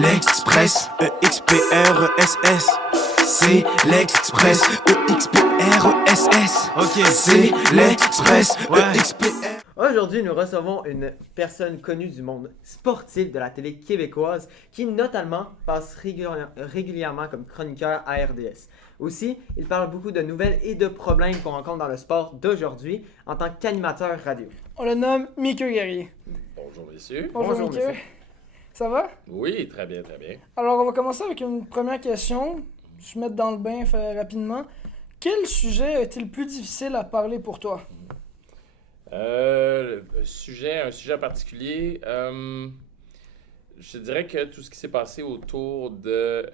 l'Express, EXPRESS. C'est l'Express, EXPRESS. Ok, c'est l'Express, EXPR. Aujourd'hui, nous recevons une personne connue du monde sportif de la télé québécoise qui notamment passe régulièrement comme chroniqueur à RDS. Aussi, il parle beaucoup de nouvelles et de problèmes qu'on rencontre dans le sport d'aujourd'hui en tant qu'animateur radio. On le nomme Mickey Guerrier. Bonjour messieurs. Bonjour Mickey. Ça va? Oui, très bien, très bien. Alors, on va commencer avec une première question. Je vais mettre dans le bain rapidement. Quel sujet a été le plus difficile à parler pour toi? Un sujet en particulier, je dirais que tout ce qui s'est passé autour de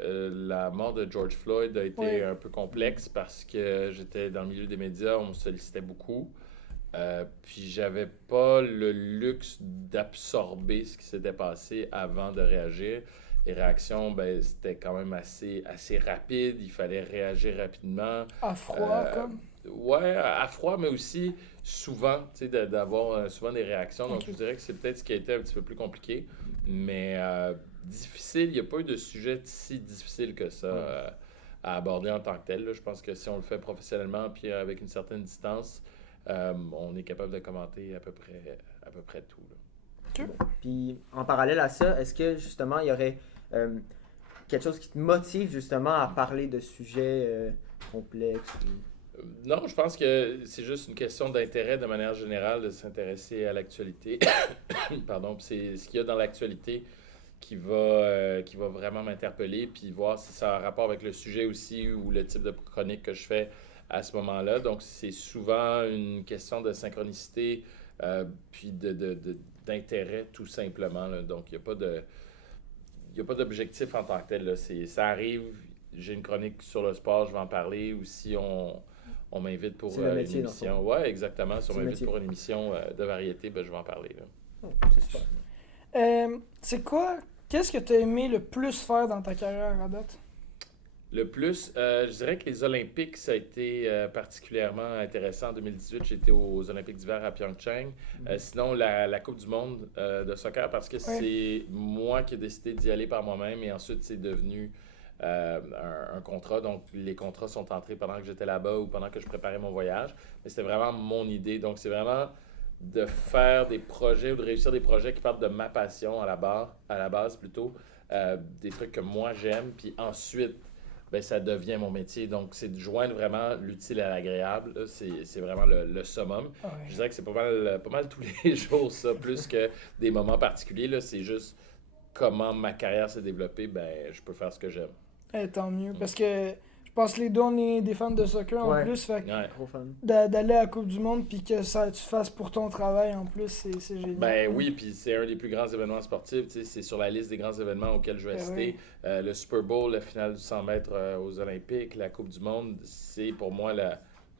la mort de George Floyd a été un peu complexe parce que j'étais dans le milieu des médias, on me sollicitait beaucoup. Puis j'avais pas le luxe d'absorber ce qui s'était passé avant de réagir. Les réactions, c'était quand même assez rapide. Il fallait réagir rapidement. À froid, comme? Ouais, à froid, mais aussi souvent, tu sais, d'avoir souvent des réactions. Donc, je dirais que c'est peut-être ce qui a été un petit peu plus compliqué. Mais difficile, il n'y a pas eu de sujet si difficile que ça à aborder en tant que tel. Là. Je pense que si on le fait professionnellement puis avec une certaine distance, on est capable de commenter à peu près tout. Là. Okay. Puis, en parallèle à ça, est-ce que justement, il y aurait quelque chose qui te motive justement à parler de sujets complexes? Non, je pense que c'est juste une question d'intérêt de manière générale de s'intéresser à l'actualité. Pardon, puis c'est ce qu'il y a dans l'actualité qui va vraiment m'interpeller, puis voir si ça a un rapport avec le sujet aussi ou le type de chronique que je fais à ce moment-là. Donc, c'est souvent une question de synchronicité, puis d'intérêt tout simplement. Là. Donc, il n'y a pas d'objectif en tant que tel. Là. Ça arrive, j'ai une chronique sur le sport, je vais en parler, ou si on m'invite pour une émission. Oui, exactement. Si on m'invite pour une émission de variété, je vais en parler. Là. Oh, c'est super. Qu'est-ce que tu as aimé le plus faire dans ta carrière à date? Le plus, je dirais que les Olympiques, ça a été particulièrement intéressant. En 2018, j'étais aux Olympiques d'hiver à Pyeongchang. Sinon, la Coupe du monde de soccer, parce que c'est moi qui ai décidé d'y aller par moi-même et ensuite, c'est devenu un contrat. Donc, les contrats sont entrés pendant que j'étais là-bas ou pendant que je préparais mon voyage. Mais c'était vraiment mon idée. Donc, c'est vraiment de faire des projets ou de réussir des projets qui partent de ma passion à la base plutôt. Des trucs que moi, j'aime. Puis ensuite, ça devient mon métier. Donc, c'est de joindre vraiment l'utile à l'agréable. Là. C'est vraiment le summum. Ouais. Je dirais que c'est pas mal tous les jours, ça, plus que des moments particuliers. Là. C'est juste comment ma carrière s'est développée. Je peux faire ce que j'aime. Tant mieux, parce que je pense que les deux, on est des fans de soccer en plus. Fait que trop fun. d'aller à la Coupe du Monde puis que ça tu fasses pour ton travail en plus, c'est génial. Oui, puis c'est un des plus grands événements sportifs. C'est sur la liste des grands événements auxquels je vais assister. Le Super Bowl, la finale du 100 mètres aux Olympiques, la Coupe du Monde, c'est pour moi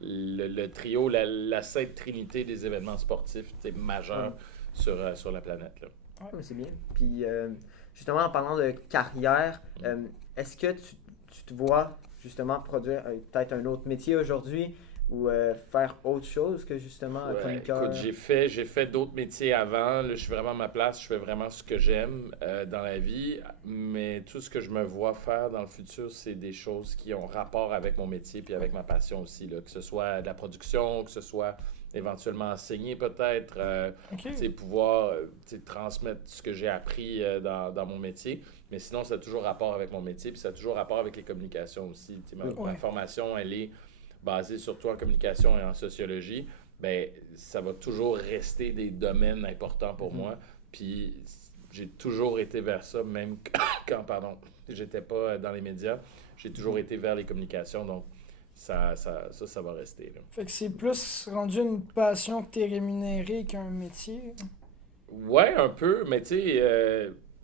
le trio, la sainte trinité des événements sportifs majeurs sur la planète. Là. Ouais, c'est bien. Puis, justement, en parlant de carrière, est-ce que tu te vois justement produire peut-être un autre métier aujourd'hui ou faire autre chose que justement chroniqueur? Écoute, j'ai fait d'autres métiers avant. Là, je suis vraiment à ma place. Je fais vraiment ce que j'aime dans la vie. Mais tout ce que je me vois faire dans le futur, c'est des choses qui ont rapport avec mon métier puis avec ma passion aussi. Là. Que ce soit de la production, que ce soit éventuellement enseigner peut-être, pouvoir transmettre ce que j'ai appris dans mon métier. Mais sinon, ça a toujours rapport avec mon métier, puis ça a toujours rapport avec les communications aussi. Ma formation, elle est basée surtout en communication et en sociologie. Ça va toujours rester des domaines importants pour moi. Puis j'ai toujours été vers ça, même quand j'étais pas dans les médias. J'ai toujours été vers les communications, donc ça va rester. Là. Fait que c'est plus rendu une passion que t'es rémunéré qu'un métier. Ouais, un peu, mais tu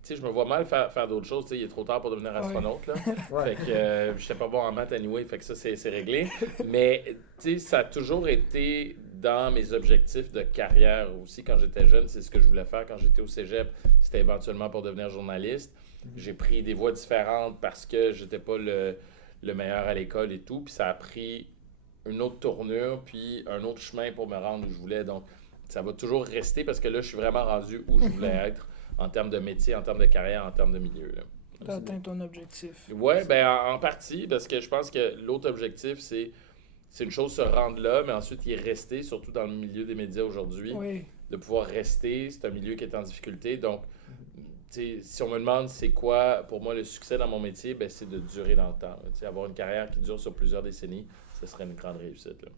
sais, je me vois mal faire d'autres choses. Il est trop tard pour devenir astronaute. Là. Fait que j'étais pas bon en maths anyway, fait que ça, c'est réglé. Mais tu sais, ça a toujours été dans mes objectifs de carrière aussi. Quand j'étais jeune, c'est ce que je voulais faire. Quand j'étais au cégep, c'était éventuellement pour devenir journaliste. J'ai pris des voies différentes parce que j'étais pas le meilleur à l'école et tout. Puis ça a pris une autre tournure, puis un autre chemin pour me rendre où je voulais. Donc, ça va toujours rester parce que là, je suis vraiment rendu où je voulais être en termes de métier, en termes de carrière, en termes de milieu. Là. T'as atteint ton objectif. Ouais, ben en partie, parce que je pense que l'autre objectif, c'est une chose se rendre là, mais ensuite y rester, surtout dans le milieu des médias aujourd'hui. Oui. De pouvoir rester, c'est un milieu qui est en difficulté. Donc, si on me demande c'est quoi pour moi le succès dans mon métier, ben, c'est de durer dans le temps. Avoir une carrière qui dure sur plusieurs décennies, ce serait une grande réussite. Là.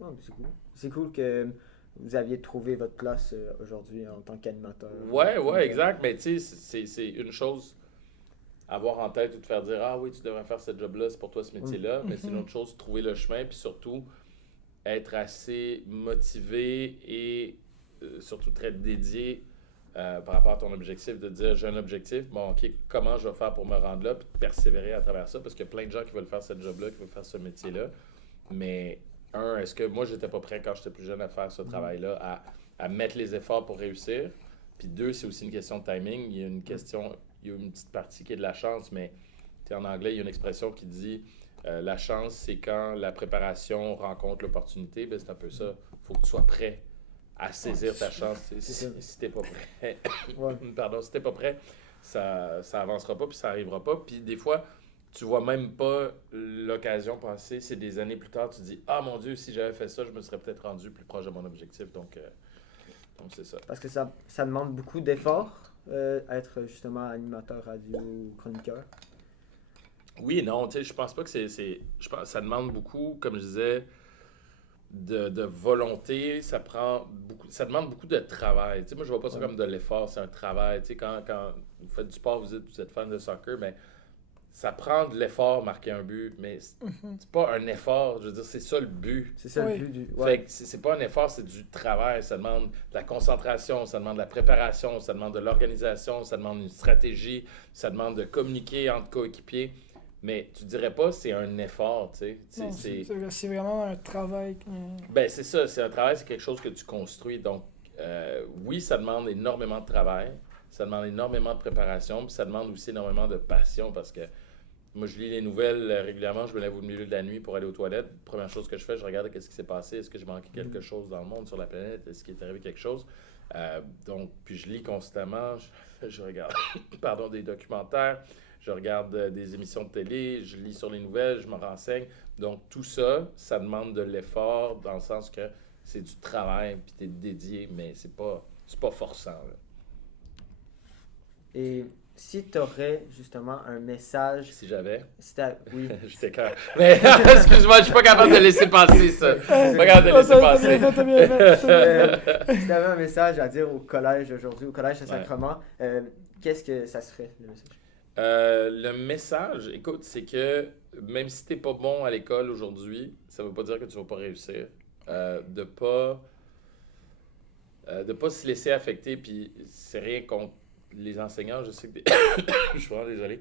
Ouais, c'est cool. C'est cool que vous aviez trouvé votre place aujourd'hui en tant qu'animateur. Ouais, exact. Mais tu sais, c'est une chose avoir en tête ou te faire dire ah oui, tu devrais faire ce job-là, c'est pour toi ce métier-là. Mais c'est une autre chose, trouver le chemin, puis surtout être assez motivé et surtout très dédié par rapport à ton objectif, de dire j'ai un objectif, bon ok, comment je vais faire pour me rendre là, puis de persévérer à travers ça, parce qu'il y a plein de gens qui veulent faire ce job-là, qui veulent faire ce métier-là. Mais est-ce que moi j'étais pas prêt quand j'étais plus jeune à faire ce travail-là, à mettre les efforts pour réussir? Puis deux, c'est aussi une question de timing. Il y a une petite partie qui est de la chance, mais en anglais, il y a une expression qui dit la chance, c'est quand la préparation rencontre l'opportunité. Ben, c'est un peu ça. Il faut que tu sois prêt à saisir ta chance. Si t'es pas prêt, si t'es pas prêt, ça avancera pas, puis ça arrivera pas. Puis des fois, tu vois même pas l'occasion passer. C'est des années plus tard, tu te dis « Ah mon Dieu, si j'avais fait ça, je me serais peut-être rendu plus proche de mon objectif. » Donc c'est ça. Parce que ça demande beaucoup d'efforts, être justement animateur radio ou chroniqueur. Oui et non, tu sais, je pense pas que je pense ça demande beaucoup, comme je disais, de volonté, ça demande beaucoup de travail. Tu sais, moi, je vois pas ça comme de l'effort, c'est un travail. Tu sais, quand vous faites du sport, vous êtes fan de soccer, mais ça prend de l'effort, marquer un but, mais c'est pas un effort, je veux dire, c'est ça le but. C'est ça le but du... Ouais. Fait que c'est pas un effort, c'est du travail. Ça demande de la concentration, ça demande de la préparation, ça demande de l'organisation, ça demande une stratégie, ça demande de communiquer entre coéquipiers. Mais tu dirais pas c'est un effort, tu sais. Non, c'est vraiment un travail. Ben c'est ça, c'est un travail, c'est quelque chose que tu construis. Donc, oui, ça demande énormément de travail, ça demande énormément de préparation, puis ça demande aussi énormément de passion parce que moi, je lis les nouvelles régulièrement, je me lève au milieu de la nuit pour aller aux toilettes. Première chose que je fais, je regarde qu'est-ce qui s'est passé, est-ce que j'ai manqué quelque chose dans le monde, sur la planète, est-ce qu'il est arrivé quelque chose. Donc, puis je lis constamment, je regarde des documentaires, je regarde des émissions de télé, je lis sur les nouvelles, je me renseigne. Donc, tout ça, ça demande de l'effort dans le sens que c'est du travail, puis tu es dédié, mais c'est pas forçant. Là. Et si tu aurais justement un message... Si j'avais? Oui. J'étais clair. Mais excuse-moi, je suis pas capable de laisser passer ça. Je suis pas capable de laisser passer. Si tu avais un message à dire au collège aujourd'hui, au collège Saint-Sacrement, qu'est-ce que ça serait, le message? Le message, écoute, c'est que même si t'es pas bon à l'école aujourd'hui, ça veut pas dire que tu vas pas réussir. De pas se laisser affecter, puis c'est rien contre les enseignants, je sais que je suis vraiment désolé.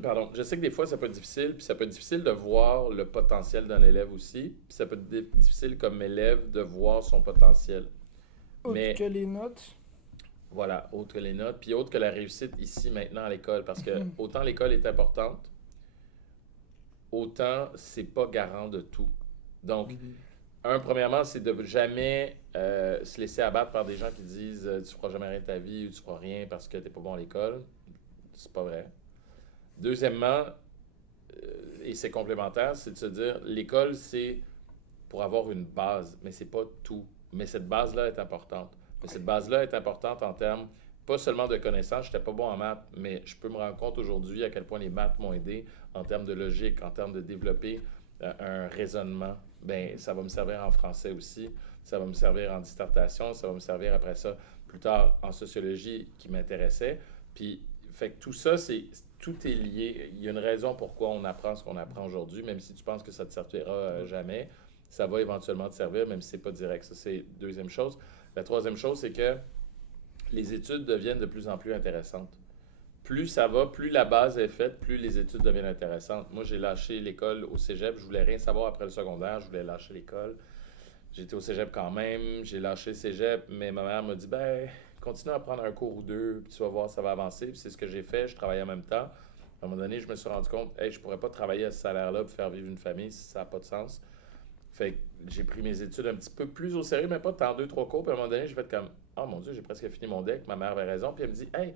Pardon. Je sais que des fois, ça peut être difficile, puis ça peut être difficile de voir le potentiel d'un élève aussi, puis ça peut être difficile comme élève de voir son potentiel. Autre que les notes. Voilà, autre que les notes, puis autre que la réussite ici, maintenant, à l'école. Parce que autant l'école est importante, autant c'est pas garant de tout. Donc, premièrement, c'est de jamais se laisser abattre par des gens qui disent tu feras jamais rien de ta vie ou tu feras rien parce que t'es pas bon à l'école. C'est pas vrai. Deuxièmement, et c'est complémentaire, c'est de se dire l'école, c'est pour avoir une base, mais c'est pas tout. Mais cette base-là est importante. Mais cette base-là est importante en termes, pas seulement de connaissances, je n'étais pas bon en maths, mais je peux me rendre compte aujourd'hui à quel point les maths m'ont aidé en termes de logique, en termes de développer un raisonnement. Ben, ça va me servir en français aussi, ça va me servir en dissertation, ça va me servir après ça plus tard en sociologie qui m'intéressait. Puis, fait que tout ça, tout est lié. Il y a une raison pourquoi on apprend ce qu'on apprend aujourd'hui, même si tu penses que ça ne te servira jamais, ça va éventuellement te servir, même si ce n'est pas direct. Ça, c'est deuxième chose. La troisième chose, c'est que les études deviennent de plus en plus intéressantes. Plus ça va, plus la base est faite, plus les études deviennent intéressantes. Moi, j'ai lâché l'école au cégep. Je voulais rien savoir après le secondaire. Je voulais lâcher l'école. J'étais au cégep quand même. J'ai lâché le cégep, mais ma mère m'a dit, ben, continue à prendre un cours ou deux, puis tu vas voir, ça va avancer. Puis c'est ce que j'ai fait. Je travaillais en même temps. À un moment donné, je me suis rendu compte, hey, je pourrais pas travailler à ce salaire-là pour faire vivre une famille si ça n'a pas de sens. Fait que j'ai pris mes études un petit peu plus au sérieux, mais pas tant 2-3 cours. Puis à un moment donné, j'ai fait comme, oh mon Dieu, j'ai presque fini mon deck. Ma mère avait raison. Puis elle me dit, hey,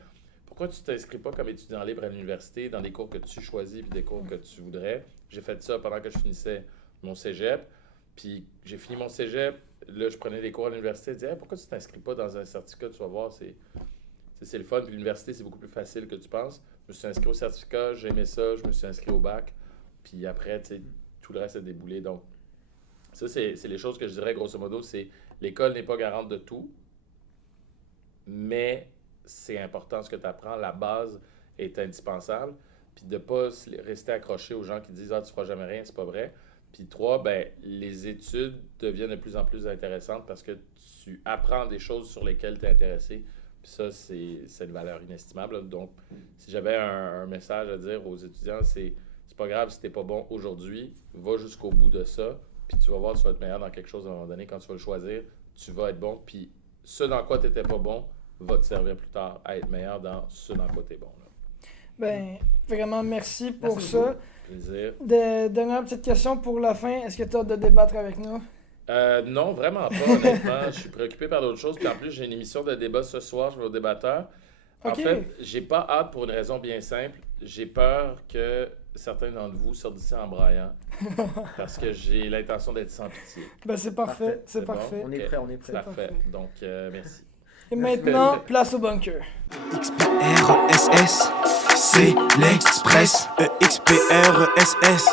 pourquoi tu t'inscris pas comme étudiant libre à l'université dans des cours que tu choisis puis des cours que tu voudrais? J'ai fait ça pendant que je finissais mon cégep. Puis j'ai fini mon cégep, là, je prenais des cours à l'université. Je disais, pourquoi tu t'inscris pas dans un certificat? Tu vas voir, c'est le fun. Puis l'université, c'est beaucoup plus facile que tu penses. Je me suis inscrit au certificat, j'aimais ça, je me suis inscrit au bac. Puis après, tu sais, tout le reste a déboulé. Donc, ça, c'est les choses que je dirais, grosso modo, c'est l'école n'est pas garante de tout, mais c'est important ce que tu apprends. La base est indispensable. Puis de ne pas rester accroché aux gens qui disent « Ah, tu ne feras jamais rien », c'est pas vrai. Puis 3, ben, les études deviennent de plus en plus intéressantes parce que tu apprends des choses sur lesquelles tu es intéressé. Puis ça, c'est une valeur inestimable. Donc, si j'avais un message à dire aux étudiants, c'est pas grave si tu n'es pas bon aujourd'hui, va jusqu'au bout de ça, puis tu vas voir, tu vas être meilleur dans quelque chose à un moment donné. Quand tu vas le choisir, tu vas être bon. Puis ce dans quoi tu n'étais pas bon va te servir plus tard à être meilleur dans ce dans quoi tu es bon. Là. Ben, vraiment merci pour Merci ça. Plaisir. Dernière petite question pour la fin. Est-ce que tu as hâte de débattre avec nous? Non, vraiment pas, honnêtement. Je suis préoccupé par d'autres choses. Puis en plus, j'ai une émission de débat ce soir, je vais au débatteur. En Ok. fait, j'ai pas hâte pour une raison bien simple. J'ai peur que certains d'entre vous sortent d'ici en braillant. Parce que j'ai l'intention d'être sans pitié. Ben, c'est parfait. Parfait. C'est C'est bon. parfait. On est prêt, on est prêt. Parfait. Donc, merci. Et maintenant, place au bunker. XPRESS, c'est l'Express. EXPRESS,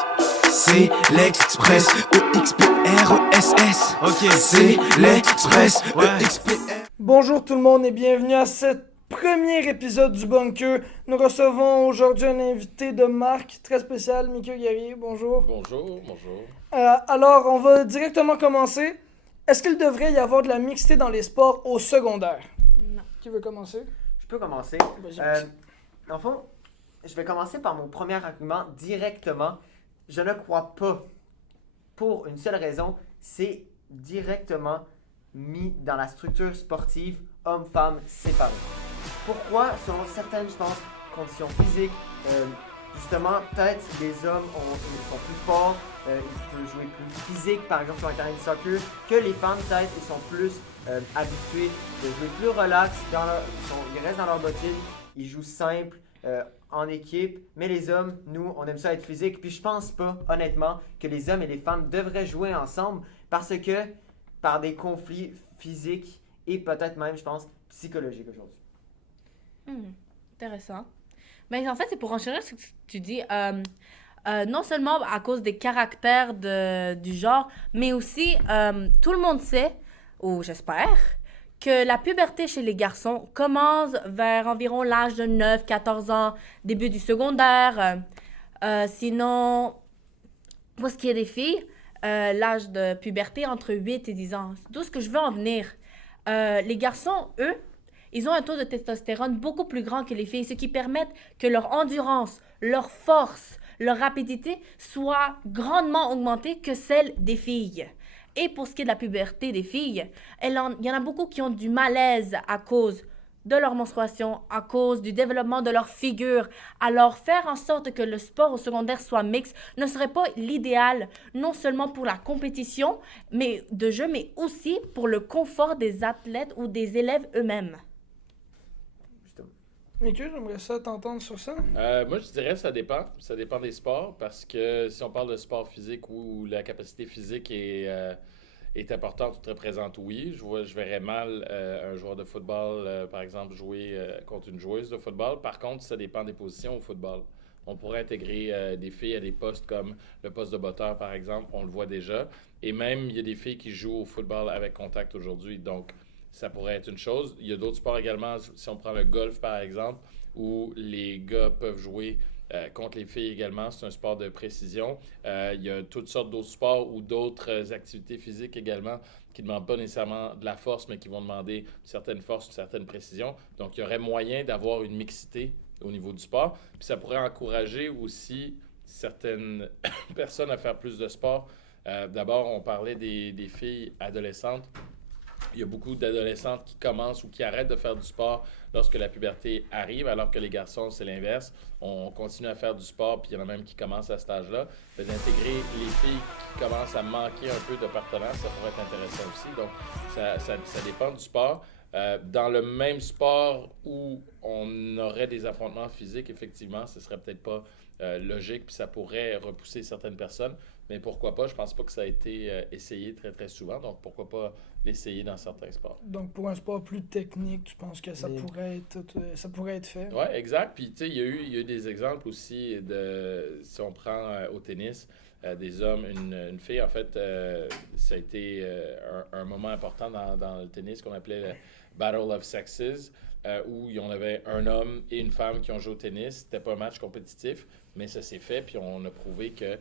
c'est l'Express. EXPRESS, ok, c'est l'Express. EXPR. Bonjour tout le monde et bienvenue à ce premier épisode du bunker. Nous recevons aujourd'hui un invité de marque très spécial, Mickey Guerrier. Bonjour. Bonjour. Alors, on va directement commencer. Est-ce qu'il devrait y avoir de la mixité dans les sports au secondaire? Non. Qui veut commencer? Je peux commencer. Vas-y. Dans le fond, je vais commencer par mon premier argument directement. Je ne crois pas, pour une seule raison, c'est directement mis dans la structure sportive hommes-femmes séparés. Pourquoi? Selon certaines, je pense, conditions physiques, justement, peut-être les hommes ils sont plus forts, ils peuvent jouer plus physique, par exemple sur un terrain de soccer, que les femmes, peut-être, ils sont plus habitués de jouer plus relax, ils restent dans leur bottine, ils jouent simple, en équipe, mais les hommes, nous, on aime ça être physique, puis je pense pas, honnêtement, que les hommes et les femmes devraient jouer ensemble, parce que, par des conflits physiques et peut-être même, je pense, psychologiques aujourd'hui. Intéressant. Mais en fait, c'est pour enchérir ce que tu dis. Non seulement à cause des caractères du genre, mais aussi, tout le monde sait, ou j'espère, que la puberté chez les garçons commence vers environ l'âge de 9-14 ans, début du secondaire. Sinon, pour ce qui est des filles, l'âge de puberté entre 8 et 10 ans. C'est tout ce que je veux en venir. Les garçons, eux, ils ont un taux de testostérone beaucoup plus grand que les filles, ce qui permet que leur endurance, leur force, leur rapidité soient grandement augmentées que celle des filles. Et pour ce qui est de la puberté des filles, il y en a beaucoup qui ont du malaise à cause de leur menstruation, à cause du développement de leur figure. Alors, faire en sorte que le sport au secondaire soit mixte ne serait pas l'idéal, non seulement pour la compétition de jeu, mais aussi pour le confort des athlètes ou des élèves eux-mêmes. Mickey, j'aimerais ça t'entendre sur ça. Moi, je dirais que ça dépend. Ça dépend des sports parce que si on parle de sport physique où la capacité physique est importante ou très présente, oui. Je verrais mal un joueur de football, par exemple, jouer contre une joueuse de football. Par contre, ça dépend des positions au football. On pourrait intégrer des filles à des postes comme le poste de botteur, par exemple. On le voit déjà. Et même, il y a des filles qui jouent au football avec contact aujourd'hui. Donc, ça pourrait être une chose. Il y a d'autres sports également, si on prend le golf par exemple, où les gars peuvent jouer contre les filles également. C'est un sport de précision. Il y a toutes sortes d'autres sports ou d'autres activités physiques également qui ne demandent pas nécessairement de la force, mais qui vont demander une certaine force, une certaine précision. Donc, il y aurait moyen d'avoir une mixité au niveau du sport. Puis ça pourrait encourager aussi certaines personnes à faire plus de sport. D'abord, on parlait des filles adolescentes. Il y a beaucoup d'adolescentes qui commencent ou qui arrêtent de faire du sport lorsque la puberté arrive, alors que les garçons, c'est l'inverse. On continue à faire du sport, puis il y en a même qui commencent à cet âge-là. D'intégrer les filles qui commencent à manquer un peu de partenaires, ça pourrait être intéressant aussi. Donc, ça dépend du sport. Dans le même sport où on aurait des affrontements physiques, effectivement, ce serait peut-être pas logique, puis ça pourrait repousser certaines personnes. Mais pourquoi pas? Je pense pas que ça a été essayé très, très souvent. Donc, pourquoi pas l'essayer dans certains sports? Donc, pour un sport plus technique, tu penses que ça Mais- pourrait être fait? Oui, exact. Puis, tu sais, il y a eu des exemples aussi de, si on prend au tennis, des hommes, une fille, en fait, ça a été un moment important dans le tennis qu'on appelait le Battle of Sexes, où on avait un homme et une femme qui ont joué au tennis. C'était pas un match compétitif, mais ça s'est fait, puis on a prouvé que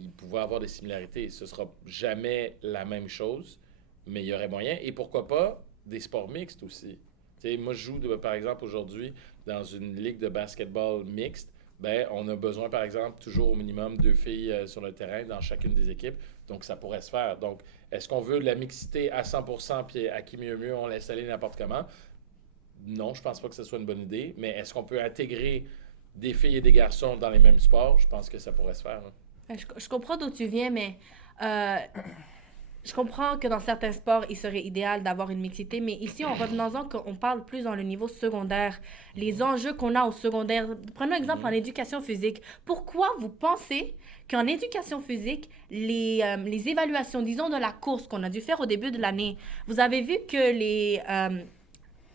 il pouvait avoir des similarités. Ce sera jamais la même chose, mais il y aurait moyen. Et pourquoi pas des sports mixtes aussi. Tu sais, moi, je joue, par exemple, aujourd'hui dans une ligue de basketball mixte. Ben, on a besoin, par exemple, toujours au minimum 2 filles sur le terrain dans chacune des équipes. Donc, ça pourrait se faire. Donc, est-ce qu'on veut de la mixité à 100%, puis à qui mieux, on laisse aller n'importe comment? Non, je pense pas que ce soit une bonne idée. Mais est-ce qu'on peut intégrer des filles et des garçons dans les mêmes sports? Je pense que ça pourrait se faire. Là. Je comprends d'où tu viens, mais je comprends que dans certains sports, il serait idéal d'avoir une mixité, mais ici, en revenant-en, qu'on parle plus dans le niveau secondaire, les enjeux qu'on a au secondaire. Prenons exemple en éducation physique. Pourquoi vous pensez qu'en éducation physique, les évaluations, disons, de la course qu'on a dû faire au début de l'année, vous avez vu que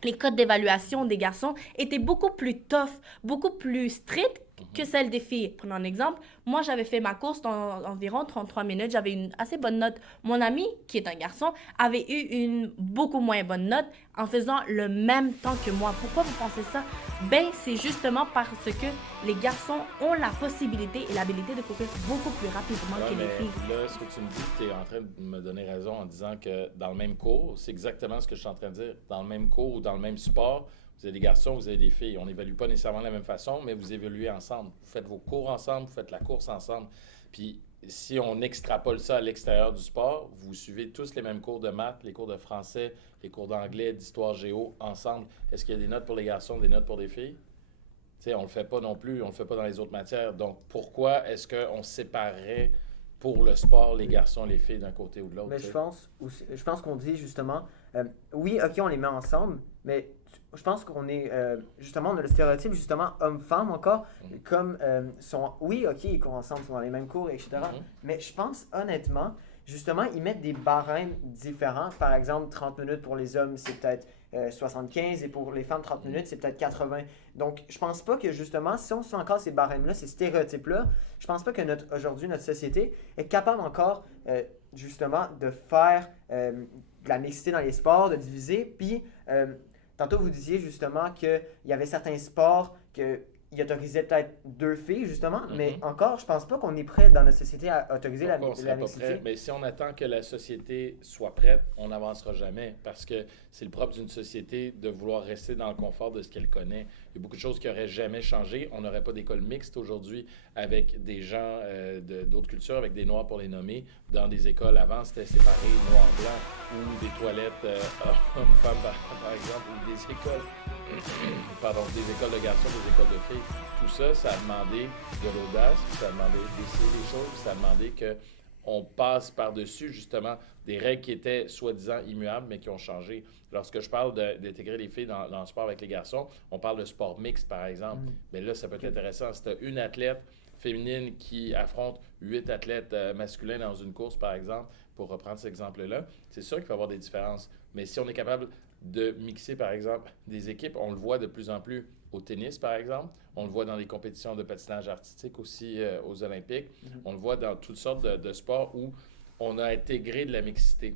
les codes d'évaluation des garçons étaient beaucoup plus tough, beaucoup plus stricts que celles des filles. Prenons un exemple. Moi, j'avais fait ma course dans environ 33 minutes. J'avais une assez bonne note. Mon ami, qui est un garçon, avait eu une beaucoup moins bonne note en faisant le même temps que moi. Pourquoi vous pensez ça? Ben, c'est justement parce que les garçons ont la possibilité et l'habilité de courir beaucoup plus rapidement Ouais, que les mais filles. là, ce que tu me dis, tu es en train de me donner raison en disant que dans le même cours, c'est exactement ce que je suis en train de dire. Dans le même cours ou dans le même sport, vous avez des garçons, vous avez des filles. On n'évalue pas nécessairement de la même façon, mais vous évoluez ensemble. Vous faites vos cours ensemble, vous faites la course ensemble. Puis si on extrapole ça à l'extérieur du sport, vous suivez tous les mêmes cours de maths, les cours de français, les cours d'anglais, d'histoire géo ensemble. Est-ce qu'il y a des notes pour les garçons, des notes pour les filles? Tu sais, on le fait pas non plus, on le fait pas dans les autres matières. Donc pourquoi est-ce qu'on séparerait pour le sport les garçons et les filles d'un côté ou de l'autre? Mais tu sais? je pense qu'on dit justement, oui, ok, on les met ensemble, mais je pense qu'on est, justement, on a le stéréotype, justement, homme-femme encore, comme, oui, ok, ils courent ensemble, ils sont dans les mêmes cours, etc. Mais je pense, honnêtement, justement, ils mettent des barèmes différents. Par exemple, 30 minutes pour les hommes, c'est peut-être 75, et pour les femmes, 30 minutes, c'est peut-être 80. Donc, je pense pas que, justement, si on se fait encore ces barèmes-là, ces stéréotypes-là, je pense pas que aujourd'hui, notre société est capable encore, justement, de faire de la mixité dans les sports, de diviser. Puis, tantôt, vous disiez justement qu'il y avait certains sports qu'ils autorisaient peut-être 2 filles, justement, mais encore, je pense pas qu'on est prêt dans notre société à autoriser la Pourquoi on serait pas mixité. prêt? Mais si on attend que la société soit prête, on n'avancera jamais parce que c'est le propre d'une société de vouloir rester dans le confort de ce qu'elle connaît. Il y a beaucoup de choses qui n'auraient jamais changé. On n'aurait pas d'école mixte aujourd'hui avec des gens d'autres cultures, avec des Noirs pour les nommer. Dans des écoles avant, c'était séparé noir-blanc ou des toilettes hommes-femmes, par exemple, ou des écoles, pardon, des écoles de garçons, des écoles de filles. Tout ça, ça a demandé de l'audace, ça a demandé d'essayer des choses, ça a demandé qu'on passe par-dessus, justement, des règles qui étaient soi-disant immuables, mais qui ont changé. Lorsque je parle d'intégrer les filles dans le sport avec les garçons, on parle de sport mixte, par exemple. Mais là, ça peut être intéressant. Si tu as une athlète féminine qui affronte 8 athlètes masculins dans une course, par exemple, pour reprendre cet exemple-là, c'est sûr qu'il peut y avoir des différences. Mais si on est capable de mixer, par exemple, des équipes, on le voit de plus en plus au tennis, par exemple. On le voit dans les compétitions de patinage artistique aussi aux Olympiques. On le voit dans toutes sortes de sports où on a intégré de la mixité.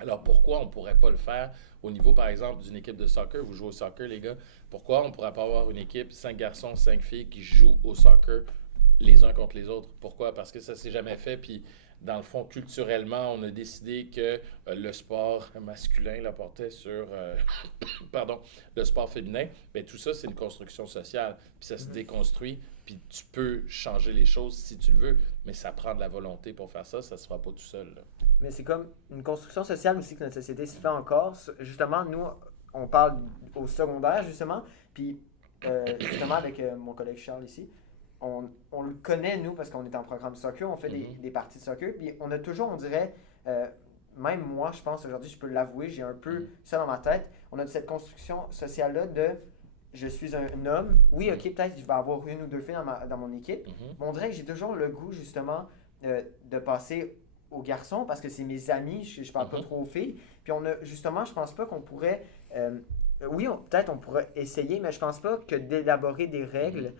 Alors, pourquoi on ne pourrait pas le faire au niveau, par exemple, d'une équipe de soccer? Vous jouez au soccer, les gars. Pourquoi on ne pourrait pas avoir une équipe, 5 garçons, 5 filles, qui jouent au soccer les uns contre les autres? Pourquoi? Parce que ça ne s'est jamais fait, puis dans le fond, culturellement, on a décidé que le sport masculin l'apportait sur le sport féminin. Mais tout ça, c'est une construction sociale. Puis ça se déconstruit, puis tu peux changer les choses si tu le veux, mais ça prend de la volonté pour faire ça, ça ne se fera pas tout seul. Là. Mais c'est comme une construction sociale aussi que notre société se fait encore. Justement, nous, on parle au secondaire, justement, puis justement avec mon collègue Charles ici, on le connaît, nous, parce qu'on est en programme soccer, on fait des parties de soccer, puis on a toujours, on dirait, même moi, je pense, aujourd'hui, je peux l'avouer, j'ai un peu ça dans ma tête, on a cette construction sociale-là de je suis un homme. Oui, ok, peut-être je vais avoir une ou deux filles dans mon équipe. Mais on dirait que j'ai toujours le goût, justement, de passer aux garçons parce que c'est mes amis, je parle pas trop aux filles. Puis justement, je pense pas qu'on pourrait. Oui, peut-être on pourrait essayer, mais je pense pas que d'élaborer des règles,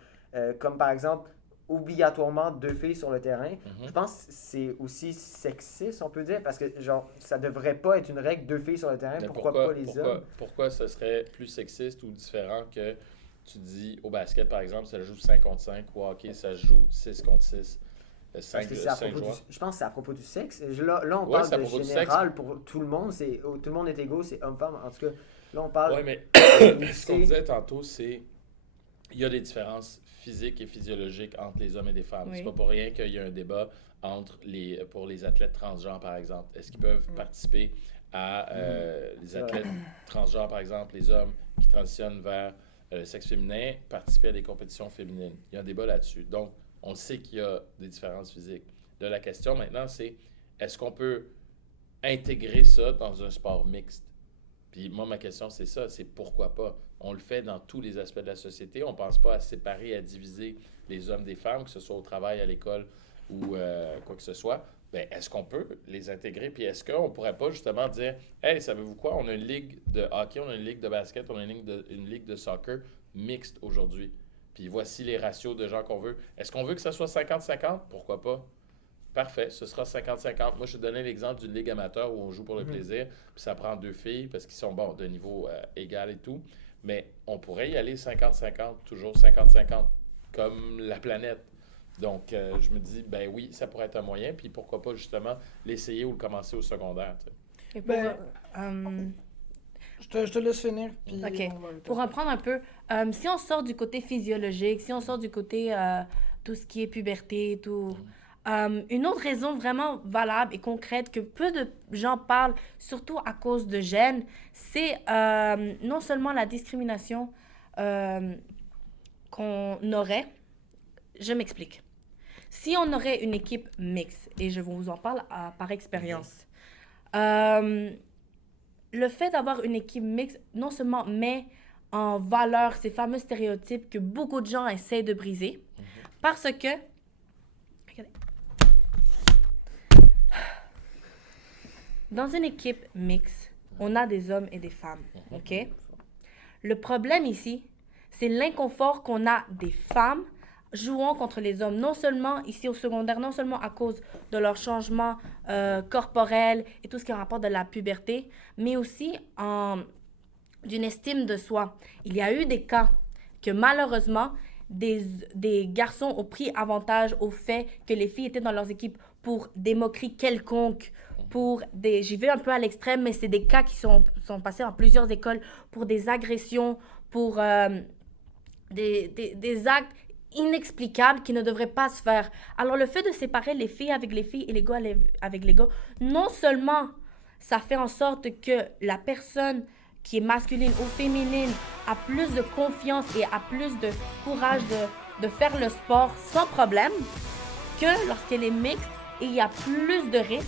comme par exemple obligatoirement 2 filles sur le terrain, je pense que c'est aussi sexiste, on peut dire, parce que genre ça devrait pas être une règle 2 filles sur le terrain, Mais pourquoi pas les hommes? Pourquoi ce serait plus sexiste ou différent que tu dis au basket, par exemple, ça se joue 5 contre 5 ou au hockey, ça se joue 6 contre 6, Parce 5 que c'est à propos joueurs? je pense que c'est à propos du sexe. Là on Ouais, parle c'est à de propos du général pour tout le monde, tout le monde est égaux, c'est homme-femme. En tout cas, là on parle Oui, mais ce qu'on disait tantôt, c'est il y a des différences physiques et physiologiques entre les hommes et les femmes. Oui. C'est pas pour rien qu'il y a un débat pour les athlètes transgenres, par exemple. Est-ce qu'ils peuvent participer à les athlètes transgenres, par exemple, les hommes qui transitionnent vers le sexe féminin, participer à des compétitions féminines? Il y a un débat là-dessus. Donc, on sait qu'il y a des différences physiques. Là, la question maintenant, c'est est-ce qu'on peut intégrer ça dans un sport mixte? Puis moi, ma question, c'est ça, c'est pourquoi pas? On le fait dans tous les aspects de la société. On ne pense pas à séparer, à diviser les hommes des femmes, que ce soit au travail, à l'école ou quoi que ce soit. Bien, est-ce qu'on peut les intégrer? Puis est-ce qu'on ne pourrait pas justement dire « Hey, savez-vous quoi? On a une ligue de hockey, on a une ligue de basket, on a une ligue de soccer mixte aujourd'hui. Puis voici les ratios de gens qu'on veut. Est-ce qu'on veut que ça soit 50-50? Pourquoi pas? Parfait, ce sera 50-50. Moi, je te donnais l'exemple d'une ligue amateur où on joue pour le plaisir, puis ça prend 2 filles parce qu'ils sont, bon, de niveau égal et tout. Mais on pourrait y aller 50-50, toujours 50-50, comme la planète. Donc, je me dis, ben oui, ça pourrait être un moyen, puis pourquoi pas justement l'essayer ou le commencer au secondaire. Tu sais. Et pour, Je te laisse finir. Puis OK. on va Pour reprendre un peu, si on sort du côté physiologique, si on sort du côté tout ce qui est puberté, tout. Une autre raison vraiment valable et concrète que peu de gens parlent, surtout à cause de gènes, c'est non seulement la discrimination qu'on aurait. Je m'explique. Si on aurait une équipe mixte, et je vous en parle par expérience, le fait d'avoir une équipe mixte, non seulement met en valeur ces fameux stéréotypes que beaucoup de gens essaient de briser, parce que... Regardez. Dans une équipe mixte, on a des hommes et des femmes, OK? Le problème ici, c'est l'inconfort qu'on a des femmes jouant contre les hommes, non seulement ici au secondaire, non seulement à cause de leur changement corporel et tout ce qui est en rapport de la puberté, mais aussi d'une estime de soi. Il y a eu des cas que malheureusement, des garçons ont pris avantage au fait que les filles étaient dans leurs équipes pour des moqueries quelconques, j'y vais un peu à l'extrême, mais c'est des cas qui sont passés dans plusieurs écoles pour des agressions, pour des actes inexplicables qui ne devraient pas se faire. Alors le fait de séparer les filles avec les filles et les gars avec les gars, non seulement ça fait en sorte que la personne qui est masculine ou féminine a plus de confiance et a plus de courage de faire le sport sans problème, que lorsqu'elle est mixte, et il y a plus de risques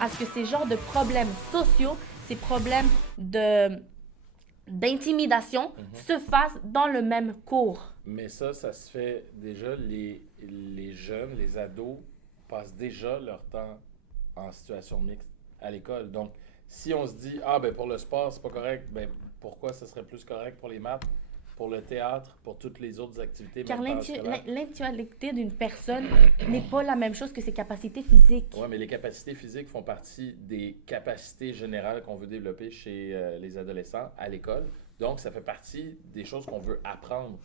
à ce que ces genres de problèmes sociaux, ces problèmes d'intimidation se fassent dans le même cours. Mais ça se fait déjà, les jeunes, les ados passent déjà leur temps en situation mixte à l'école. Donc, si on se dit, ben pour le sport, c'est pas correct, ben pourquoi ça serait plus correct pour les maths, pour le théâtre, pour toutes les autres activités? Car l'intellectualité d'une personne n'est pas la même chose que ses capacités physiques. Oui, mais les capacités physiques font partie des capacités générales qu'on veut développer chez les adolescents à l'école. Donc, ça fait partie des choses qu'on veut apprendre.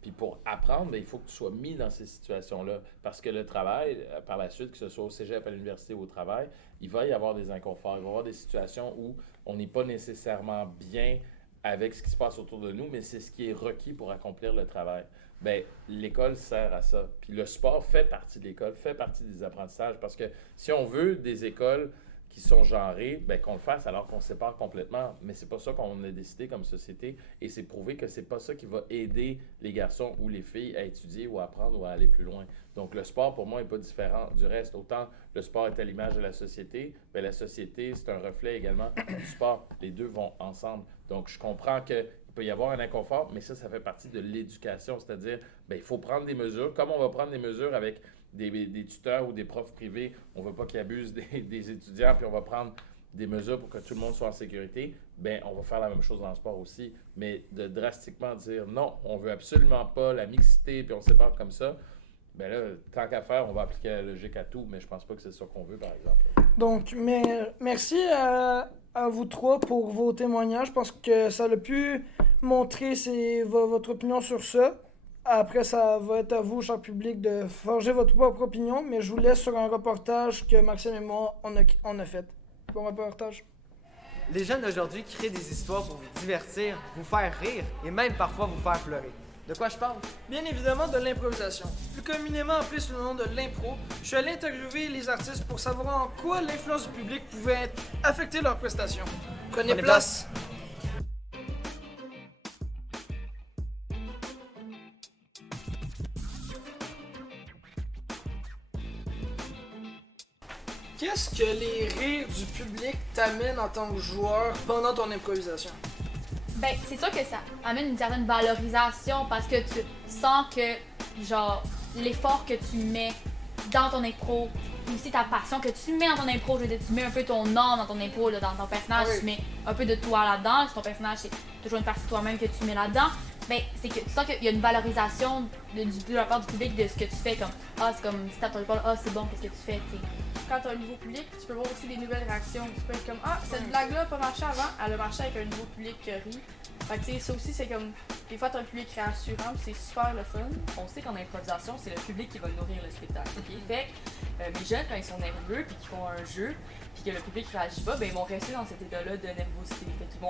Puis pour apprendre, il faut que tu sois mis dans ces situations-là. Parce que le travail, par la suite, que ce soit au cégep, à l'université ou au travail, il va y avoir des inconforts. Il va y avoir des situations où on n'est pas nécessairement bien avec ce qui se passe autour de nous, mais c'est ce qui est requis pour accomplir le travail. Bien, l'école sert à ça. Puis le sport fait partie de l'école, fait partie des apprentissages. Parce que si on veut des écoles qui sont genrées, bien, qu'on le fasse alors qu'on sépare complètement. Mais c'est pas ça qu'on a décidé comme société. Et c'est prouvé que c'est pas ça qui va aider les garçons ou les filles à étudier ou à apprendre ou à aller plus loin. Donc le sport, pour moi, n'est pas différent du reste. Autant le sport est à l'image de la société, bien, la société, c'est un reflet également du sport. Les deux vont ensemble. Donc, je comprends qu'il peut y avoir un inconfort, mais ça fait partie de l'éducation. C'est-à-dire, il faut prendre des mesures, comme on va prendre des mesures avec des tuteurs ou des profs privés. On ne veut pas qu'ils abusent des étudiants, puis on va prendre des mesures pour que tout le monde soit en sécurité. On va faire la même chose dans le sport aussi. Mais de drastiquement dire non, on veut absolument pas la mixité, puis on se sépare comme ça, là, tant qu'à faire, on va appliquer la logique à tout, mais je pense pas que c'est ça qu'on veut, par exemple. Donc, merci à vous trois pour vos témoignages. Je pense que ça a pu montrer votre opinion sur ça. Après, ça va être à vous, cher public, de forger votre propre opinion, mais je vous laisse sur un reportage que Maxime et moi, on a fait. Bon reportage. Les jeunes d'aujourd'hui créent des histoires pour vous divertir, vous faire rire et même parfois vous faire pleurer. De quoi je parle? Bien évidemment de l'improvisation. Plus communément appelé sous le nom de l'impro, je suis allé interviewer les artistes pour savoir en quoi l'influence du public pouvait affecter leurs prestations. Prenez place. Qu'est-ce que les rires du public t'amènent en tant que joueur pendant ton improvisation? Ben, c'est sûr que ça amène une certaine valorisation parce que tu sens que, genre, l'effort que tu mets dans ton impro, aussi ta passion que tu mets dans ton impro, je veux dire, tu mets un peu ton âme dans ton impro, là, dans ton personnage, tu mets un peu de toi là-dedans, si ton personnage c'est toujours une partie de toi-même que tu mets là-dedans, ben, c'est que tu sens qu'il y a une valorisation de la part du public de ce que tu fais, comme, c'est comme, si t'as ton épaule, c'est bon, qu'est-ce que tu fais, t'sais. Quand tu as un nouveau public, tu peux voir aussi des nouvelles réactions. Tu peux être comme cette blague-là n'a pas marché avant, elle a marché avec un nouveau public qui rit. Fait que tu sais, ça aussi, c'est comme. Des fois, tu as un public rassurant, puis c'est super le fun. On sait qu'en improvisation, c'est le public qui va nourrir le spectacle. Okay? Fait que les jeunes, quand ils sont nerveux, puis qu'ils font un jeu, puis que le public réagit pas, ils vont rester dans cet état-là de nervosité. Fait qu'ils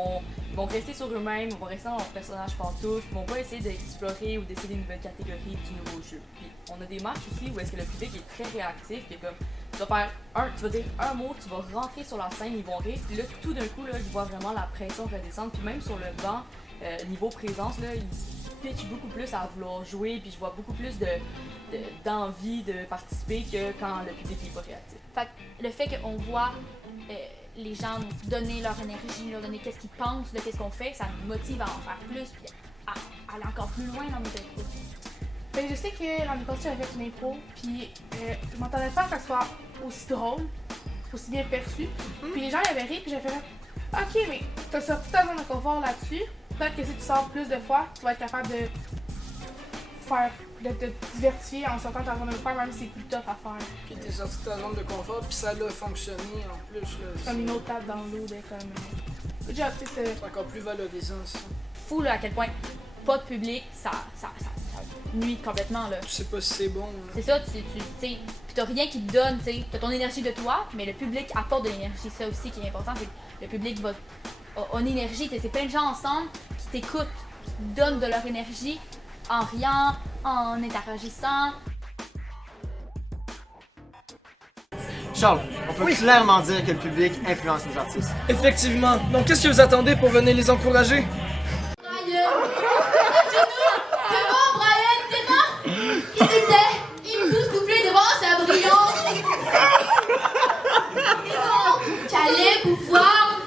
vont rester sur eux-mêmes, ils vont rester dans leur personnage pantoufle, ils vont pas essayer d'explorer ou d'essayer une nouvelle catégorie du nouveau jeu. Puis on a des matchs aussi où est-ce que le public est très réactif, puis comme tu vas dire un mot, tu vas rentrer sur la scène, ils vont rire, puis là, tout d'un coup, là, je vois vraiment la pression redescendre, puis même sur le banc, niveau présence, là, ils se pitchent beaucoup plus à vouloir jouer, puis je vois beaucoup plus d'envie de participer que quand le public n'est pas réactif. Fait que le fait qu'on voit les gens nous donner leur énergie, leur donner qu'est-ce qu'ils pensent de qu'est-ce qu'on fait, ça nous motive à en faire plus, puis à aller encore plus loin dans nos impros. Ben, je sais que l'année passée, j'avais fait une impro, puis je m'attendais pas à ce que ça soit aussi drôle, aussi bien perçu. Puis les gens y avaient ri, puis j'ai fait ok, mais t'as sorti ta zone de confort là-dessus. Peut-être que si tu sors plus de fois, tu vas être capable de te diversifier en sortant de ta zone de confort, même si c'est plus tough à faire. Puis t'es sorti de ta zone de confort, puis ça a fonctionné en plus. Là, comme une autre table dans l'eau, comme. Déjà, c'est encore plus valorisant ça. Fou là à quel point pas de public, ça nuit complètement là. Tu sais pas si c'est bon. Là. C'est ça, tu sais, puis t'as rien qui te donne, tu sais, t'as ton énergie de toi, mais le public apporte de l'énergie. C'est ça aussi qui est important, c'est que le public a une énergie, c'est plein de gens ensemble qui t'écoutent, qui te donnent de leur énergie en riant, en interagissant. Charles, on peut clairement dire que le public influence les artistes. Effectivement. Donc qu'est-ce que vous attendez pour venir les encourager?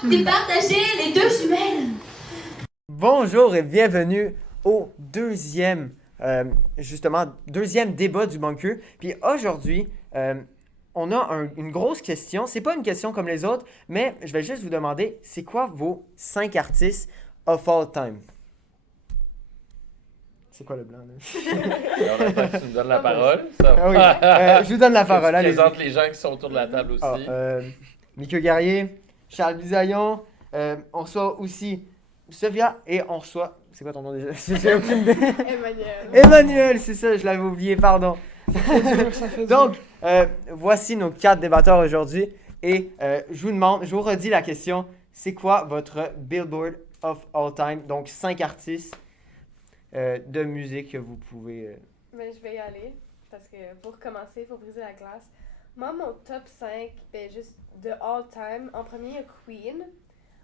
Départager les deux jumelles. Bonjour et bienvenue au deuxième débat du bunker. Puis aujourd'hui, on a une grosse question. C'est pas une question comme les autres, mais je vais juste vous demander, c'est quoi vos 5 artistes of all time? C'est quoi le blanc, là? On attend que tu me donnes la parole. Ça. Ah oui, je vous donne la parole. Je présente les gens qui sont autour de la table aussi. Mickey Guerrier, Charles Bisaillon, on reçoit aussi Sophia et on reçoit... C'est quoi ton nom déjà? J'ai aucune idée. Emmanuel, c'est ça, je l'avais oublié, pardon. Ça fait dur. Donc, voici nos 4 débatteurs aujourd'hui et je vous redis la question, c'est quoi votre Billboard of all time? Donc, 5 artistes de musique que vous pouvez... Ben, je vais y aller, parce que pour commencer, il faut briser la glace. Moi, mon top 5, juste de all time, en premier, il y a Queen.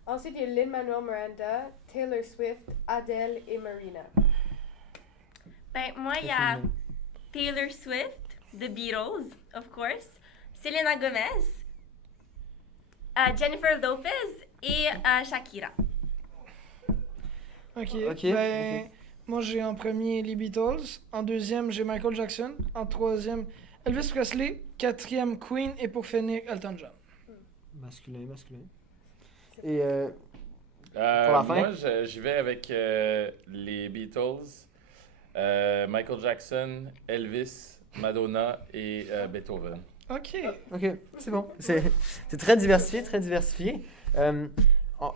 Ensuite, il y a Lin-Manuel Miranda, Taylor Swift, Adele et Marina. Ben, moi, il y a Taylor Swift, The Beatles, of course, Selena Gomez, Jennifer Lopez et Shakira. Ok. Ok, Ben, ok. moi j'ai en premier les Beatles, en deuxième j'ai Michael Jackson, en troisième Elvis Presley, quatrième Queen et pour finir Elton John. Masculin, masculin. Et pour la fin? Moi, j'y vais avec les Beatles, Michael Jackson, Elvis, Madonna et Beethoven. Ok. Ok, c'est bon. C'est très diversifié, très diversifié.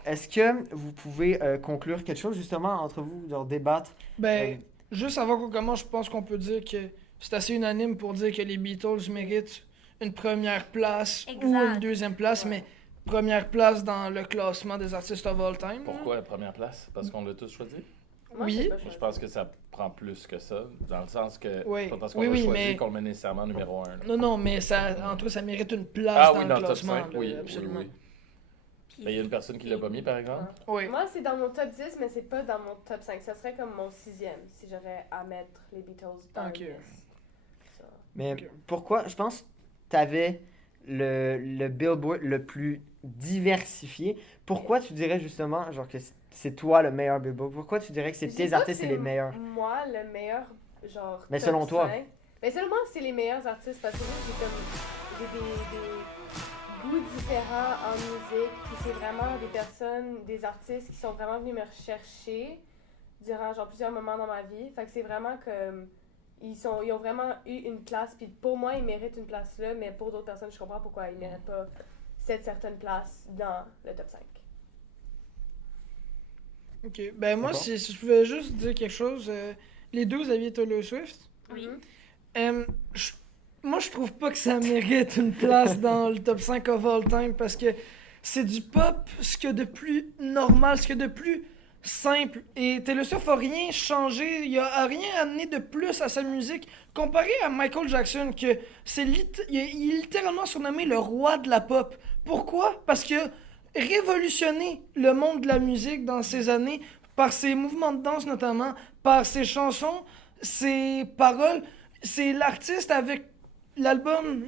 Est-ce que vous pouvez conclure quelque chose justement entre vous, genre débattre? Ben, juste avant qu'on commence, je pense qu'on peut dire que c'est assez unanime pour dire que les Beatles méritent une première place ou Exact. une deuxième place, mais première place dans le classement des artistes of all time. Pourquoi la première place? Parce qu'on l'a tous choisi? Moi, Oui. j'ai pas Je choisi. pense que ça prend plus que ça, dans le sens que Oui. c'est pas parce qu'on Oui, l'a oui, choisi mais- qu'on le met nécessairement numéro 1. Non, non, mais ça, en tout cas, ça mérite une place Ah dans oui, le dans le top classement. 5, là, oui, absolument. oui. Mais il y a une personne qui l'a pas mis, par exemple? Oui. Moi, c'est dans mon top 10, mais c'est pas dans mon top 5. Ça serait comme mon 6e si j'aurais à mettre les Beatles dans Ok. une liste. Ça. Mais Ok. pourquoi? Je pense que tu avais le Billboard le plus diversifié. Pourquoi tu dirais justement genre que c'est toi le meilleur Billboard? Pourquoi tu dirais que c'est Je dis tes pas que artistes c'est les meilleurs? Moi, le meilleur, genre. Mais top selon toi. 5. Mais seulement c'est les meilleurs artistes parce que moi, j'ai des goûts différents en musique. Puis c'est vraiment des personnes, des artistes qui sont vraiment venus me rechercher durant genre plusieurs moments dans ma vie. Fait que c'est vraiment comme. Ils ont vraiment eu une place. Puis pour moi, ils méritent une place là. Mais pour d'autres personnes, je comprends pourquoi ils méritent pas cette certaine place dans le top 5. Ok. Ben, moi, D'accord. si je pouvais juste dire quelque chose, les deux, vous aviez Taylor Swift. Oui. Je- Moi, je trouve pas que ça mérite une place dans le top 5 of all time parce que c'est du pop, ce qu'il y a de plus normal, ce qu'il y a de plus simple. Et Taylor Swift a rien changé, il a rien amené de plus à sa musique comparé à Michael Jackson, que il est littéralement surnommé le roi de la pop. Pourquoi? Parce qu'il a révolutionné le monde de la musique dans ces années, par ses mouvements de danse notamment, par ses chansons, ses paroles. C'est l'artiste avec l'album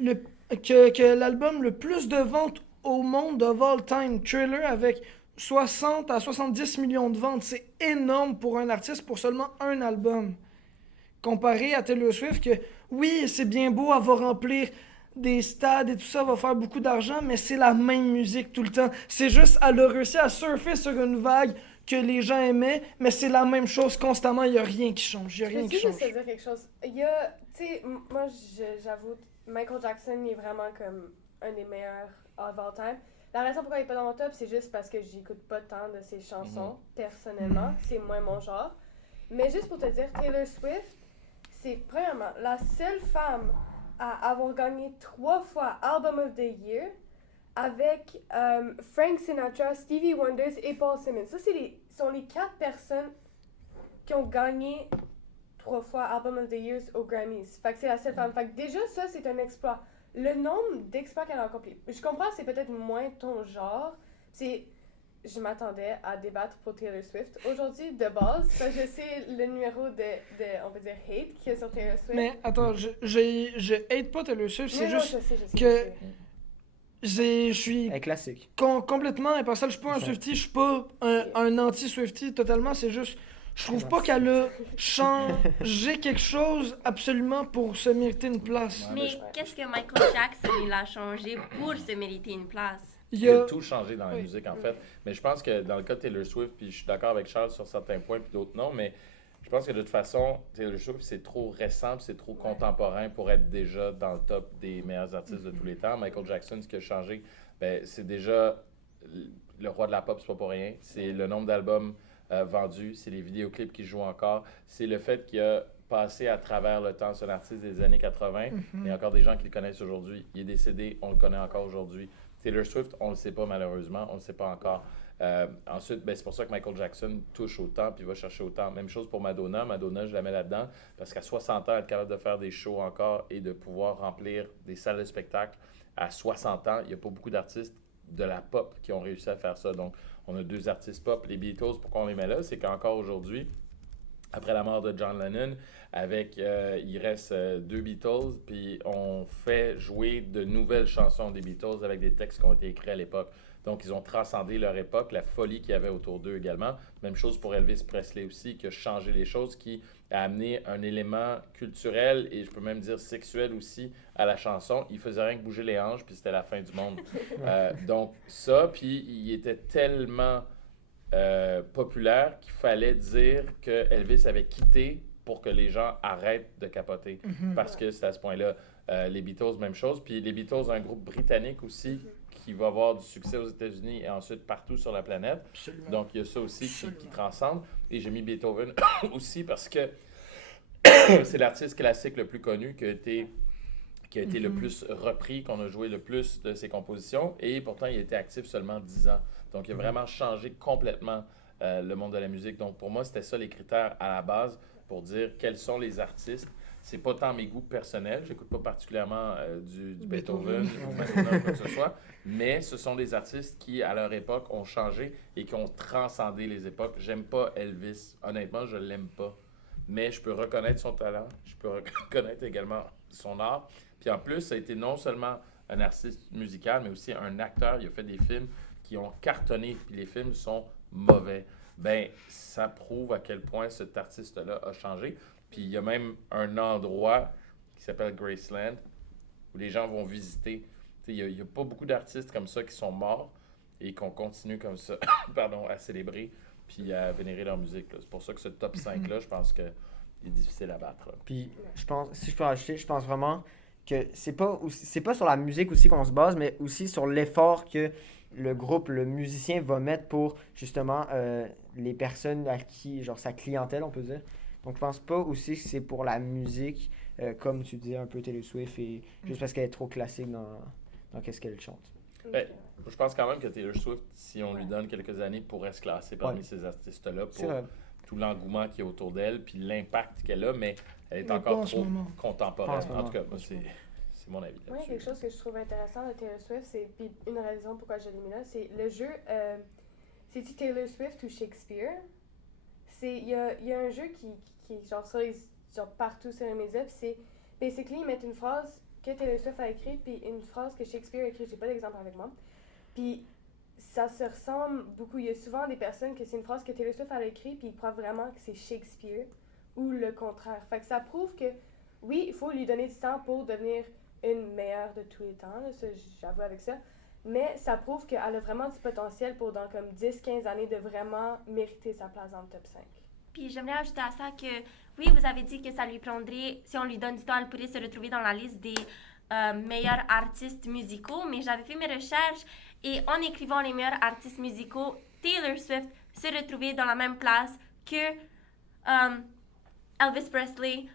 que l'album le plus de ventes au monde of all time, Thriller, avec 60 à 70 millions de ventes. C'est énorme pour un artiste pour seulement un album. Comparé à Taylor Swift, que oui, c'est bien beau, elle va remplir des stades et tout ça, va faire beaucoup d'argent, mais c'est la même musique tout le temps. C'est juste, elle a réussi à surfer sur une vague que les gens aimaient, mais c'est la même chose constamment, il n'y a rien qui change. Il y a rien Peux-tu qui change. juste te dire quelque chose? Il y a, tu sais, moi j'avoue, Michael Jackson il est vraiment comme un des meilleurs of all time. La raison pourquoi il est pas dans mon top, c'est juste parce que j'écoute pas tant de ses chansons, personnellement. C'est moins mon genre. Mais juste pour te dire, Taylor Swift, c'est premièrement la seule femme à avoir gagné 3 fois Album of the Year avec Frank Sinatra, Stevie Wonder et Paul Simmons. Ça, sont les 4 personnes qui ont gagné 3 fois Album of the Year aux Grammys. Fait que c'est la seule femme. Fait que déjà, ça, c'est un exploit. Le nombre d'exploits qu'elle a accompli. Je comprends que c'est peut-être moins ton genre. Je m'attendais à débattre pour Taylor Swift. Aujourd'hui, de base, ça, je sais le numéro de, on peut dire, hate qu'il y a sur Taylor Swift. Mais attends, je hate pas Taylor Swift, c'est Non, juste je sais, je sais, que- je sais. je suis Un classique. complètement impartial. Je suis pas un Ça. Swiftie, je suis pas un anti-Swiftie totalement. C'est juste, je trouve pas qu'elle a changé quelque chose absolument pour se mériter une place. Ouais, Mais je- qu'est-ce que Michael Jackson il a changé pour se mériter une place? Il Il y a a... tout changé dans la Oui. musique, en fait. Mais je pense que dans le cas de Taylor Swift, puis je suis d'accord avec Charles sur certains points, puis d'autres non, mais je pense que de toute façon, Taylor Swift, c'est trop récent, puis c'est trop contemporain pour être déjà dans le top des meilleurs artistes de tous les temps. Michael Jackson, ce qui a changé, ben, c'est déjà le roi de la pop, c'est pas pour rien. C'est le nombre d'albums vendus, c'est les vidéoclips qui jouent encore, c'est le fait qu'il a passé à travers le temps. C'est un artiste des années 80. Il y a encore des gens qui le connaissent aujourd'hui. Il est décédé, on le connaît encore aujourd'hui. Taylor Swift, on ne le sait pas malheureusement, on ne le sait pas encore. Ensuite, ben, c'est pour ça que Michael Jackson touche autant puis va chercher autant. Même chose pour Madonna. Madonna, je la mets là-dedans parce qu'à 60 ans, être capable de faire des shows encore et de pouvoir remplir des salles de spectacle à 60 ans, il n'y a pas beaucoup d'artistes de la pop qui ont réussi à faire ça. Donc, on a 2 artistes pop. Les Beatles, pourquoi on les met là? C'est qu'encore aujourd'hui, après la mort de John Lennon, il reste 2 Beatles, puis on fait jouer de nouvelles chansons des Beatles avec des textes qui ont été écrits à l'époque. Donc, ils ont transcendé leur époque, la folie qu'il y avait autour d'eux également. Même chose pour Elvis Presley aussi, qui a changé les choses, qui a amené un élément culturel et je peux même dire sexuel aussi à la chanson. Il faisait rien que bouger les hanches, puis c'était la fin du monde. Donc, ça, puis il était tellement populaire qu'il fallait dire que Elvis avait quitté pour que les gens arrêtent de capoter. Parce que c'est à ce point-là. Les Beatles, même chose. Puis les Beatles, un groupe britannique aussi qui va avoir du succès aux États-Unis et ensuite partout sur la planète. Absolument. Donc, il y a ça aussi qui transcende. Et j'ai mis Beethoven aussi parce que c'est l'artiste classique le plus connu qui a été le plus repris, qu'on a joué le plus de ses compositions. Et pourtant, il a été actif seulement 10 ans. Donc, il a vraiment changé complètement le monde de la musique. Donc, pour moi, c'était ça les critères à la base pour dire quels sont les artistes. C'est pas tant mes goûts personnels, j'écoute pas particulièrement du Beethoven ou quoi que ce soit, mais ce sont des artistes qui, à leur époque, ont changé et qui ont transcendé les époques. J'aime pas Elvis, honnêtement, je l'aime pas, mais je peux reconnaître son talent, je peux reconnaître également son art. Puis en plus, ça a été non seulement un artiste musical, mais aussi un acteur. Il a fait des films qui ont cartonné, puis les films sont mauvais. Ben, ça prouve à quel point cet artiste-là a changé. Puis il y a même un endroit qui s'appelle Graceland où les gens vont visiter. Il n'y a pas beaucoup d'artistes comme ça qui sont morts et qu'on continue comme ça à célébrer puis à vénérer leur musique. Là. C'est pour ça que ce top 5-là, je pense qu'il est difficile à battre. Là. Puis, je pense, si je peux rajouter, je pense vraiment que c'est pas sur la musique aussi qu'on se base, mais aussi sur l'effort que le groupe, le musicien va mettre pour justement les personnes à qui, genre sa clientèle, on peut dire. Donc, je pense pas aussi que c'est pour la musique, comme tu disais un peu Taylor Swift, et juste parce qu'elle est trop classique dans qu'est-ce qu'elle chante. Ben, je pense quand même que Taylor Swift, si on lui donne quelques années, pourrait se classer parmi ces artistes-là pour tout l'engouement qu'il y a autour d'elle, puis l'impact qu'elle a, mais elle est encore trop contemporaine. En tout cas, moi, c'est mon avis. Moi, il y a quelque chose que je trouve intéressant de Taylor Swift, puis une raison pourquoi je l'ai mis là, c'est le jeu, c'est-tu Taylor Swift ou Shakespeare? Il y a un jeu qui est genre partout sur les médias, puis c'est basically ils mettent une phrase que Taylor Swift a écrite, puis une phrase que Shakespeare a écrite, j'ai pas d'exemple avec moi. Puis ça se ressemble beaucoup. Il y a souvent des personnes que c'est une phrase que Taylor Swift a écrite, puis ils croient vraiment que c'est Shakespeare, ou le contraire. Fait que ça prouve que, oui, il faut lui donner du temps pour devenir une meilleure de tous les temps, là, ça, j'avoue avec ça. Mais ça prouve qu'elle a vraiment du potentiel pour dans comme 10-15 années de vraiment mériter sa place dans le top 5. Puis j'aimerais ajouter à ça que, oui, vous avez dit que ça lui prendrait, si on lui donne du temps, elle pourrait se retrouver dans la liste des meilleurs artistes musicaux. Mais j'avais fait mes recherches et en écrivant les meilleurs artistes musicaux, Taylor Swift se retrouvait dans la même place que Elvis Presley,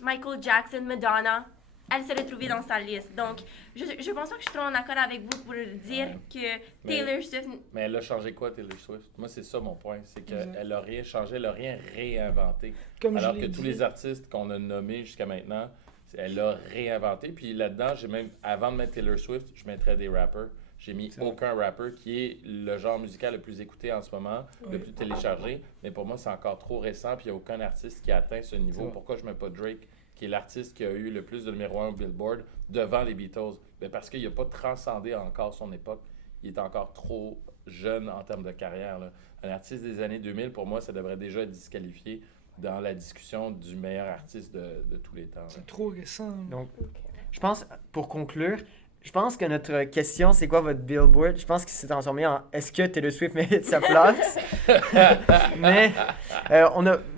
Michael Jackson, Madonna. Elle se retrouvait dans sa liste. Donc, je pense pas que je suis trop en accord avec vous pour dire que Taylor Swift... Mais elle a changé quoi, Taylor Swift? Moi, c'est ça mon point. C'est qu'elle n'a rien changé, elle n'a rien réinventé. Alors que tous les artistes qu'on a nommés jusqu'à maintenant, elle l'a réinventé. Puis là-dedans, j'ai même, avant de mettre Taylor Swift, je mettrais des rappers. J'ai mis aucun rapper, qui est le genre musical le plus écouté en ce moment, le plus téléchargé. Mais pour moi, c'est encore trop récent, puis il n'y a aucun artiste qui a atteint ce niveau. Pourquoi je ne mets pas Drake, qui est l'artiste qui a eu le plus de numéro 1 au Billboard, devant les Beatles? Ben parce qu'il n'a pas transcendé encore son époque. Il est encore trop jeune en termes de carrière. Là. Un artiste des années 2000, pour moi, ça devrait déjà être disqualifié dans la discussion du meilleur artiste de tous les temps. C'est trop récent. Donc, je pense, pour conclure, je pense que notre question, c'est quoi votre Billboard? Je pense qu'il s'est transformé en est-ce que Taylor Swift mérite sa place? Mais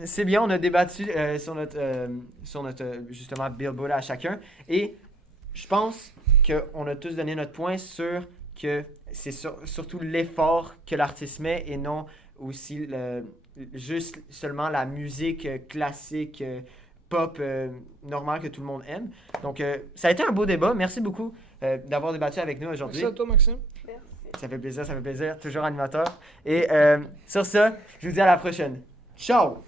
c'est bien, on a débattu sur notre justement Billboard à chacun. Et je pense qu'on a tous donné notre point sur que c'est surtout l'effort que l'artiste met et non aussi juste seulement la musique classique, pop, normale que tout le monde aime. Donc, ça a été un beau débat. Merci beaucoup d'avoir débattu avec nous aujourd'hui. Merci à toi, Maxime. Merci. Ça fait plaisir. Toujours animateur. Et sur ça, je vous dis à la prochaine. Ciao!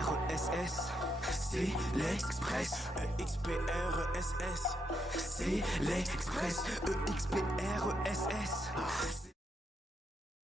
RESS, c'est l'Express. EXPRESS, c'est l'Express. EXPRESS.